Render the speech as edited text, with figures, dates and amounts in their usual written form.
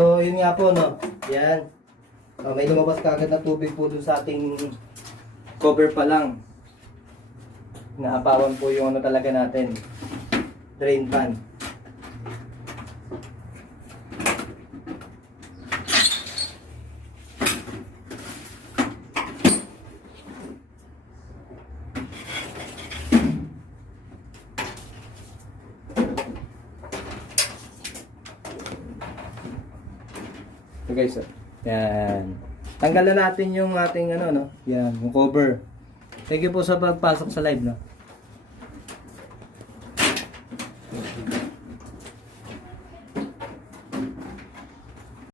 So, yun nga po, no? Yan. May lumabas kagad na tubig po dun sa ating cover pa lang. Naapawan po yung ano talaga natin. Drain pan. So guys, yan. Tanggalan natin yung ating ano, no? Yan, yung cover. Thank you po sa pagpasok sa live, no?